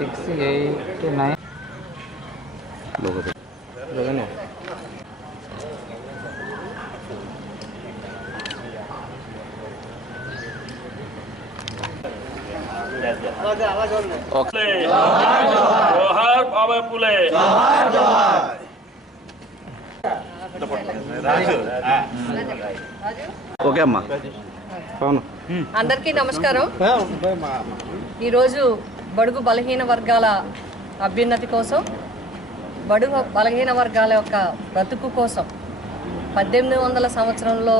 six eight nine जोहार बाबा पुले రాజు okay అమ్మా అవును అందరికీ నమస్కారం ఈరోజు బడుగు బలహీన వర్గాల అభ్యున్నతి కోసం బడుగు బలహీన వర్గాల యొక్క బ్రతుకు కోసం పద్దెనిమిది వందల సంవత్సరంలో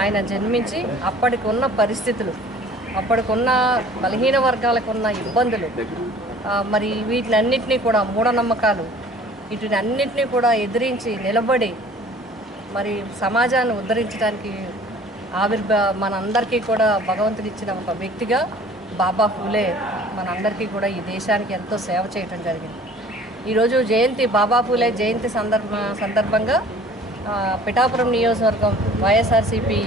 ఆయన జన్మించి అప్పటికి ఉన్న పరిస్థితులు అప్పటికున్న బలహీన వర్గాలకు ఉన్న ఇబ్బందులు మరి వీటినన్నింటినీ కూడా మూఢనమ్మకాలు వీటిని అన్నింటినీ కూడా ఎదిరించి నిలబడి మరి సమాజాన్ని ఉద్ధరించడానికి ఆవిర్భా మనందరికీ కూడా భగవంతుడిచ్చిన ఒక వ్యక్తిగా బాబా ఫూలే మనందరికీ కూడా ఈ దేశానికి ఎంతో సేవ చేయటం జరిగింది ఈరోజు జయంతి బాబా ఫూలే జయంతి సందర్భ సందర్భంగా పిఠాపురం నియోజకవర్గం వైఎస్ఆర్సీపీ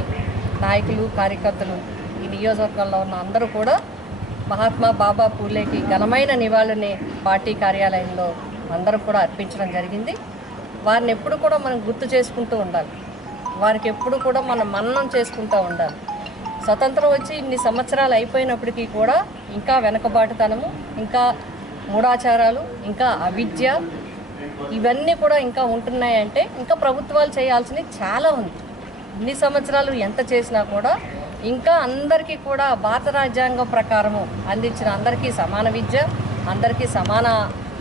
నాయకులు కార్యకర్తలు ఈ నియోజకవర్గంలో ఉన్న అందరూ కూడా మహాత్మా బాబా పూలేకి ఘనమైన నివాళుని పార్టీ కార్యాలయంలో అందరూ కూడా అర్పించడం జరిగింది వారిని ఎప్పుడు కూడా మనం గుర్తు చేసుకుంటూ ఉండాలి వారికి ఎప్పుడు కూడా మనం మననం చేసుకుంటూ ఉండాలి స్వతంత్రం వచ్చి ఇన్ని సంవత్సరాలు అయిపోయినప్పటికీ కూడా ఇంకా వెనకబాటుతనము ఇంకా మూఢాచారాలు ఇంకా అవిద్య ఇవన్నీ కూడా ఇంకా ఉంటున్నాయంటే ఇంకా ప్రభుత్వాలు చేయాల్సినవి చాలా ఉంది ఇన్ని సంవత్సరాలు ఎంత చేసినా కూడా ఇంకా అందరికీ కూడా భారత రాజ్యాంగం ప్రకారము అందించిన అందరికీ సమాన విద్య అందరికీ సమాన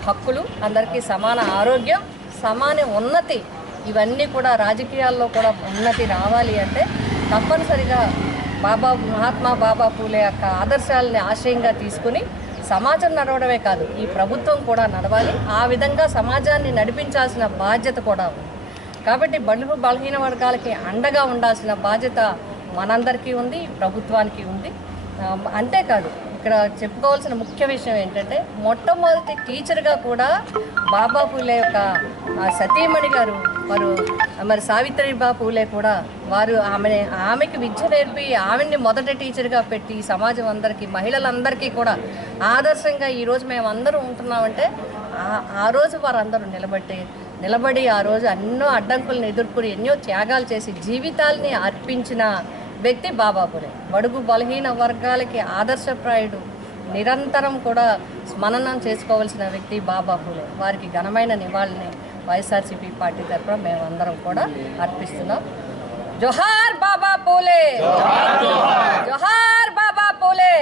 హక్కులు అందరికీ సమాన ఆరోగ్యం సమాన ఉన్నతి ఇవన్నీ కూడా రాజకీయాల్లో కూడా ఉన్నతి రావాలి అంటే తప్పనిసరిగా బాబా మహాత్మా బాబా పూలే యొక్క ఆదర్శాలని ఆశయంగా తీసుకుని సమాజం నడవడమే కాదు ఈ ప్రభుత్వం కూడా నడవాలి ఆ విధంగా సమాజాన్ని నడిపించాల్సిన బాధ్యత కూడా ఉంది కాబట్టి బండి బలహీన వర్గాలకి అండగా ఉండాల్సిన బాధ్యత మనందరికీ ఉంది ప్రభుత్వానికి ఉంది అంతేకాదు ఇక్కడ చెప్పుకోవాల్సిన ముఖ్య విషయం ఏంటంటే మొట్టమొదటి టీచర్గా కూడా బాబా పూలే యొక్క సతీమణి గారు వారు మరి సావిత్రి పూలే కూడా వారు ఆమె ఆమెకి విద్య నేర్పి ఆమెని మొదటి టీచర్గా పెట్టి సమాజం అందరికీ మహిళలందరికీ కూడా ఆదర్శంగా ఈరోజు మేము అందరూ ఉంటున్నామంటే ఆ రోజు వారందరూ నిలబట్టి నిలబడి ఆ రోజు ఎన్నో అడ్డంకులను ఎదుర్కొని ఎన్నో త్యాగాలు చేసి జీవితాల్ని అర్పించిన వ్యక్తి బాబాపురే బడుగు బలహీన వర్గాలకి ఆదర్శప్రాయుడు నిరంతరం కూడా స్మరణం చేసుకోవాల్సిన వ్యక్తి బాబాపులే వారికి ఘనమైన నివాళిని వైఎస్ఆర్సీపీ పార్టీ తరఫున మేమందరం కూడా అర్పిస్తున్నాం జోహార్ బాబా పూలే జోహార్ బాబా పూలే